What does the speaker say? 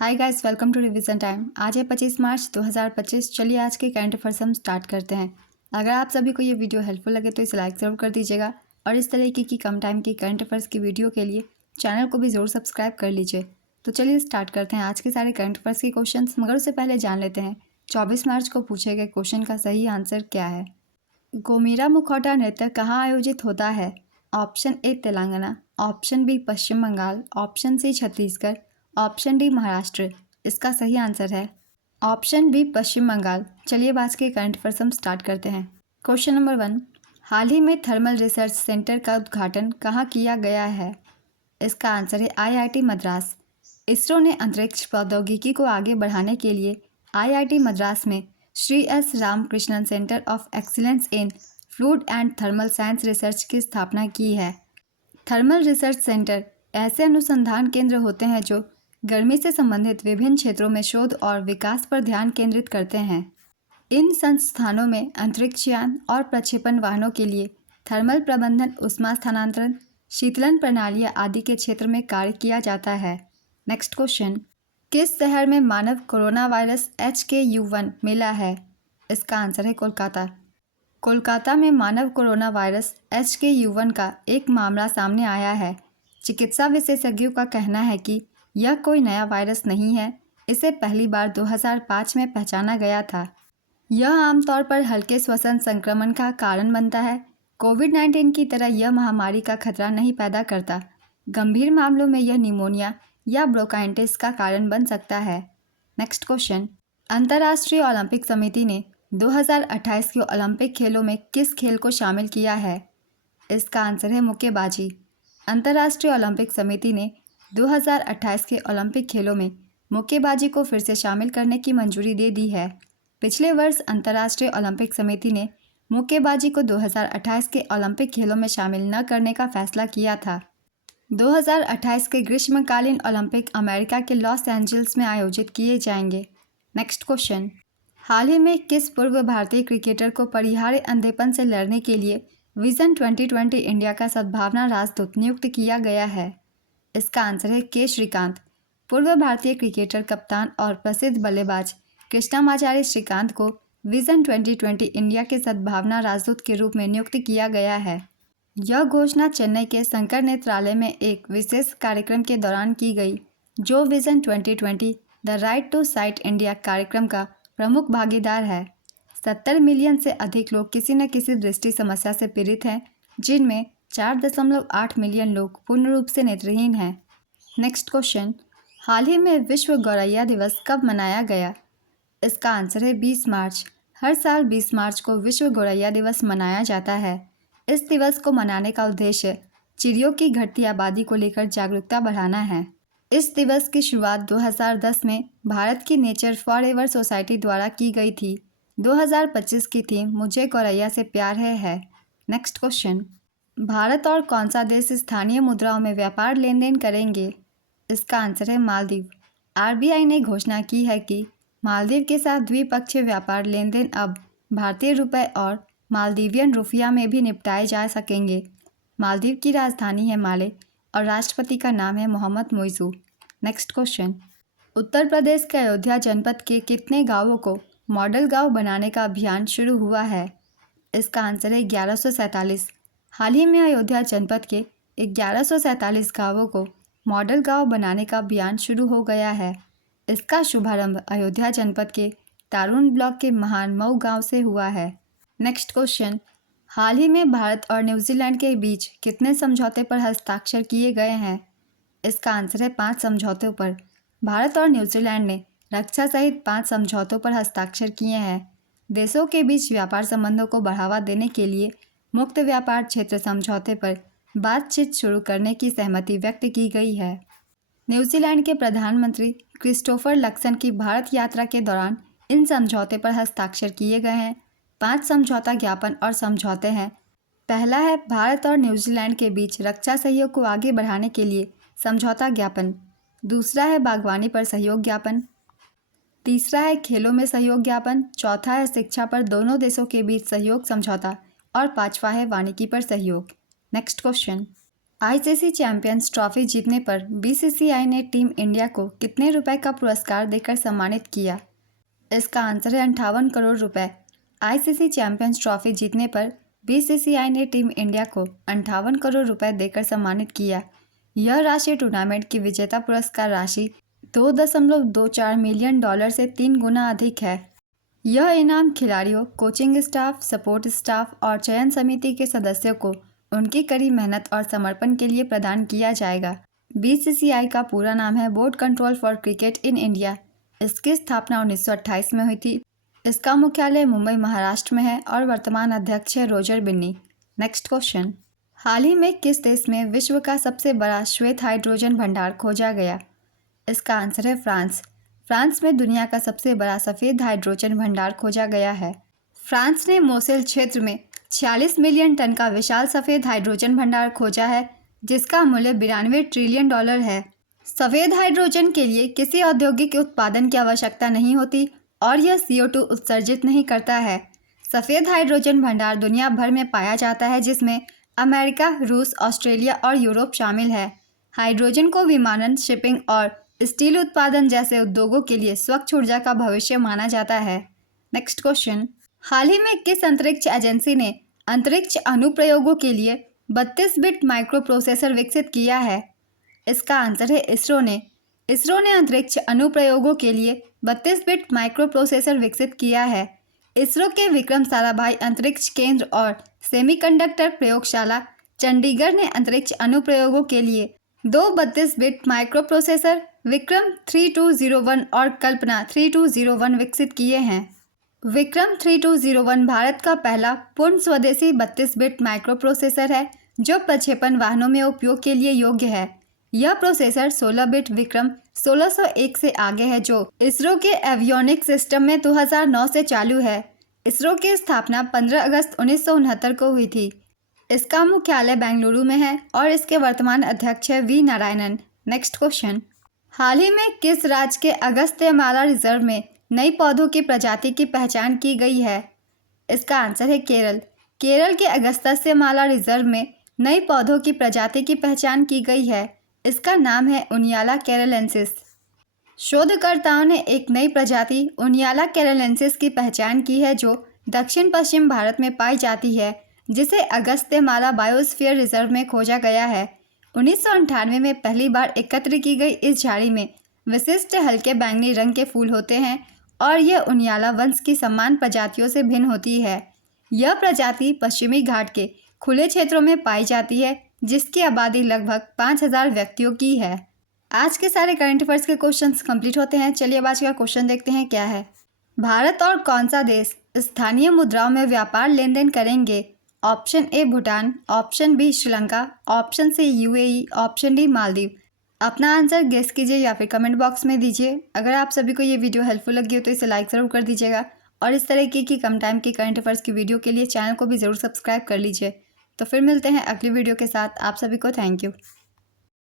Hi guys, welcome to revision time. आज है 25 मार्च 2025। चलिए आज के करंट अफेयर्स हम स्टार्ट करते हैं। अगर आप सभी को ये वीडियो हेल्पफुल लगे तो इसे लाइक ज़रूर कर दीजिएगा और इस तरीके की कम टाइम की करंट अफेयर्स की वीडियो के लिए चैनल को भी ज़रूर सब्सक्राइब कर लीजिए। तो चलिए स्टार्ट करते हैं आज के सारे करंट अफेयर्स के क्वेश्चन, मगर उससे पहले जान लेते हैं 24 मार्च को पूछे गए क्वेश्चन का सही आंसर क्या है। गोमीरा मुखौटा नृत्य कहाँ आयोजित होता है? Option A Telangana, option B Paschim Bangal, option C Chhattisgarh, option D Maharashtra. इसका सही आंसर है ऑप्शन बी पश्चिम बंगाल। चलिए आज के करंट अफेयर्स हम स्टार्ट करते हैं। क्वेश्चन नंबर 1, हाल ही में थर्मल रिसर्च सेंटर का उद्घाटन कहाँ किया गया है? इसका आंसर है आईआईटी मद्रास। इसरो ने अंतरिक्ष प्रौद्योगिकी को आगे बढ़ाने के लिए आईआईटी मद्रास में Shri S Ramakrishnan centre of excellence in fluid and thermal science research की स्थापना की है। थर्मल रिसर्च सेंटर ऐसे अनुसंधान केंद्र होते हैं जो गर्मी से संबंधित विभिन्न क्षेत्रों में शोध और विकास पर ध्यान केंद्रित करते हैं। इन संस्थानों में अंतरिक्ष यान और प्रक्षेपण वाहनों के लिए थर्मल प्रबंधन, ऊष्मा स्थानांतरण, शीतलन प्रणालियाँ आदि के क्षेत्र में कार्य किया जाता है। नेक्स्ट क्वेश्चन, किस शहर में मानव कोरोना वायरस HKU1 मिला है? इसका आंसर है कोलकाता। कोलकाता में मानव कोरोना वायरस HKU1 का एक मामला सामने आया है। चिकित्सा विशेषज्ञों का कहना है कि यह कोई नया वायरस नहीं है, इसे पहली बार 2005 में पहचाना गया था। यह आमतौर पर हल्के श्वसन संक्रमण का कारण बनता है। कोविड-19 की तरह यह महामारी का खतरा नहीं पैदा करता। गंभीर मामलों में यह निमोनिया या ब्रोंकाइटिस का कारण बन सकता है। नेक्स्ट क्वेश्चन, अंतर्राष्ट्रीय ओलंपिक समिति ने 2028 के ओलंपिक खेलों में किस खेल को शामिल किया है? इसका आंसर है मुक्केबाजी। अंतर्राष्ट्रीय ओलंपिक समिति ने 2028 के ओलंपिक खेलों में मुक्केबाजी को फिर से शामिल करने की मंजूरी दे दी है। पिछले वर्ष अंतर्राष्ट्रीय ओलंपिक समिति ने मुक्केबाजी को 2028 के ओलंपिक खेलों में शामिल न करने का फैसला किया था। 2028 के ग्रीष्मकालीन ओलंपिक अमेरिका के लॉस एंजल्स में आयोजित किए जाएंगे। नेक्स्ट क्वेश्चन, हाल ही में किस पूर्व भारतीय क्रिकेटर को परिहार्य अंधेपन से लड़ने के लिए विजन 2020 इंडिया का सद्भावना राजदूत नियुक्त किया गया है? इसका आंसर है के श्रीकांत। पूर्व भारतीय क्रिकेटर, कप्तान और प्रसिद्ध बल्लेबाज कृष्णामाचारी श्रीकांत को विजन 2020 इंडिया के सद्भावना राजदूत के रूप में नियुक्त किया गया है। यह घोषणा चेन्नई के शंकर नेत्रालय में एक विशेष कार्यक्रम के दौरान की गई, जो vision 2020 the right to sight India कार्यक्रम का प्रमुख भागीदार है। 70 मिलियन से अधिक लोग किसी न किसी दृष्टि समस्या से पीड़ित हैं, जिनमें 4.8 मिलियन लोग पूर्ण रूप से नेत्रहीन हैं। नेक्स्ट क्वेश्चन, हाल ही में विश्व गौरैया दिवस कब मनाया गया? इसका आंसर है 20 मार्च। हर साल 20 मार्च को विश्व गौरैया दिवस मनाया जाता है। इस दिवस को मनाने का उद्देश्य चिड़ियों की घटती आबादी को लेकर जागरूकता बढ़ाना है। इस दिवस की शुरुआत 2010 में भारत की नेचर फॉरएवर सोसाइटी द्वारा की गई थी। 2025 की थीम मुझे गौरैया से प्यार है। नेक्स्ट क्वेश्चन, भारत और कौन सा देश स्थानीय मुद्राओं में व्यापार लेन देन करेंगे? इसका आंसर है मालदीव। RBI ने घोषणा की है कि मालदीव के साथ द्विपक्षीय व्यापार लेन देन अब भारतीय रुपये और मालदीवियन रुपया में भी निपटाए जा सकेंगे। मालदीव की राजधानी है माले और राष्ट्रपति का नाम है मोहम्मद मोइज़ू। नेक्स्ट क्वेश्चन, उत्तर प्रदेश के अयोध्या जनपद के कितने गांवों को मॉडल गांव बनाने का अभियान शुरू हुआ है? इसका आंसर है 1147। हाल ही में अयोध्या जनपद के 1147 गांवों को मॉडल गांव बनाने का अभियान शुरू हो गया है। इसका शुभारंभ अयोध्या जनपद के तारून ब्लॉक के महान मऊ गांव से हुआ है। नेक्स्ट क्वेश्चन, हाल ही में भारत और न्यूजीलैंड के बीच कितने समझौते पर हस्ताक्षर किए गए हैं? इसका आंसर है 5 समझौतों पर। भारत और न्यूजीलैंड ने रक्षा सहित 5 समझौतों पर हस्ताक्षर किए हैं। देशों के बीच व्यापार संबंधों को बढ़ावा देने के लिए मुक्त व्यापार क्षेत्र समझौते पर बातचीत शुरू करने की सहमति व्यक्त की गई है। न्यूजीलैंड के प्रधानमंत्री क्रिस्टोफर लक्सन की भारत यात्रा के दौरान इन समझौते पर हस्ताक्षर किए गए हैं। 5 समझौता ज्ञापन और समझौते हैं। पहला है भारत और न्यूजीलैंड के बीच रक्षा सहयोग को आगे बढ़ाने के लिए समझौता ज्ञापन। दूसरा है बागवानी पर सहयोग ज्ञापन। तीसरा है खेलों में सहयोग ज्ञापन। चौथा है शिक्षा पर दोनों देशों के बीच सहयोग समझौता और 5वां है वानिकी पर सहयोग। Next question, ICC champions trophy जीतने पर बीसीसीआई ने टीम इंडिया को कितने रुपए का पुरस्कार देकर सम्मानित किया? इसका आंसर है 58 करोड़ रुपए। आईसीसी चैंपियंस ट्रॉफी जीतने पर बीसीसीआई ने टीम इंडिया को 58 करोड़ रुपए देकर सम्मानित किया। यह राशि टूर्नामेंट की विजेता पुरस्कार राशि $2.24 मिलियन से 3 गुना अधिक है। यह इनाम खिलाड़ियों, कोचिंग स्टाफ, सपोर्ट स्टाफ और चयन समिति के सदस्यों को उनकी कड़ी मेहनत और समर्पण के लिए प्रदान किया जाएगा। बीसीसीआई का पूरा नाम है board control for cricket in India. इसकी स्थापना 1928 में हुई थी। इसका मुख्यालय मुंबई, महाराष्ट्र में है और वर्तमान अध्यक्ष है रोजर बिन्नी। नेक्स्ट क्वेश्चन, हाल ही में किस देश में विश्व का सबसे बड़ा श्वेत हाइड्रोजन भंडार खोजा गया? इसका आंसर है फ्रांस। फ्रांस में दुनिया का सबसे बड़ा सफ़ेद हाइड्रोजन भंडार खोजा गया है। फ्रांस ने मोसेल क्षेत्र में 46 मिलियन टन का विशाल सफ़ेद हाइड्रोजन भंडार खोजा है, जिसका मूल्य $92 ट्रिलियन है। सफ़ेद हाइड्रोजन के लिए किसी औद्योगिक उत्पादन की आवश्यकता नहीं होती और यह CO2 उत्सर्जित नहीं करता है। सफ़ेद हाइड्रोजन भंडार दुनिया भर में पाया जाता है, जिसमें अमेरिका, रूस, ऑस्ट्रेलिया और यूरोप शामिल है। हाइड्रोजन को विमानन, शिपिंग और स्टील उत्पादन जैसे उद्योगों के लिए स्वच्छ ऊर्जा का भविष्य माना जाता है। नेक्स्ट क्वेश्चन, हाल ही में किस अंतरिक्ष एजेंसी ने अंतरिक्ष अनुप्रयोगों के लिए 32 बिट माइक्रो प्रोसेसर विकसित किया है? इसका आंसर है इसरो ने। इसरो ने अंतरिक्ष अनुप्रयोगों के लिए 32 बिट माइक्रो प्रोसेसर विकसित किया है। इसरो के विक्रम साराभाई अंतरिक्ष केंद्र और सेमीकंडक्टर प्रयोगशाला चंडीगढ़ ने अंतरिक्ष अनुप्रयोगों के लिए 2 32 बिट माइक्रो प्रोसेसर विक्रम 3201 और कल्पना 3201 विकसित किए हैं। विक्रम 3201 भारत का पहला पूर्ण स्वदेशी 32 बिट माइक्रो प्रोसेसर है, जो प्रक्षेपण वाहनों में उपयोग के लिए योग्य है। यह प्रोसेसर 16 बिट विक्रम 1601 से आगे है, जो इसरो के एवियोनिक्स सिस्टम में 2009 से चालू है। इसरो की स्थापना 15 अगस्त 1969 को हुई थी। इसका मुख्यालय बेंगलुरु में है और इसके वर्तमान अध्यक्ष है वी नारायणन। नेक्स्ट क्वेश्चन, हाल ही में किस राज्य के अगस्त्यमाला रिजर्व में नई पौधों की प्रजाति की पहचान की गई है? इसका आंसर है केरल। केरल के अगस्त्यमाला रिजर्व में नई पौधों की प्रजाति की पहचान की गई है। इसका नाम है उनियाला केरलेंसिस। शोधकर्ताओं ने एक नई प्रजाति उनियाला केरलेंसिस की पहचान की है, जो दक्षिण पश्चिम भारत में पाई जाती है, जिसे अगस्त्यमाला बायोस्फीयर रिजर्व में खोजा गया है। 1998 में पहली बार एकत्र की गई इस झाड़ी में विशिष्ट हल्के बैंगनी रंग के फूल होते हैं और यह उनियाला वंश की समान प्रजातियों से भिन्न होती है। यह प्रजाति पश्चिमी घाट के खुले क्षेत्रों में पाई जाती है, जिसकी आबादी लगभग 5000 व्यक्तियों की है। आज के सारे करंट अफेयर्स के क्वेश्चंस कंप्लीट होते हैं। चलिए अब आज का क्वेश्चन देखते हैं क्या है। भारत और कौन सा देश स्थानीय मुद्राओं में व्यापार लेन देन करेंगे? Option A Bhutan, option B Sri Lanka, option C UAE, option D Maldives. अपना आंसर गेस कीजिए या फिर कमेंट बॉक्स में दीजिए। अगर आप सभी को ये वीडियो हेल्पफुल लगी हो तो इसे लाइक ज़रूर कर दीजिएगा और इस तरह की कम टाइम की करंट अफेयर्स की वीडियो के लिए चैनल को भी ज़रूर सब्सक्राइब कर लीजिए। तो फिर मिलते हैं अगली वीडियो के साथ। आप सभी को थैंक यू।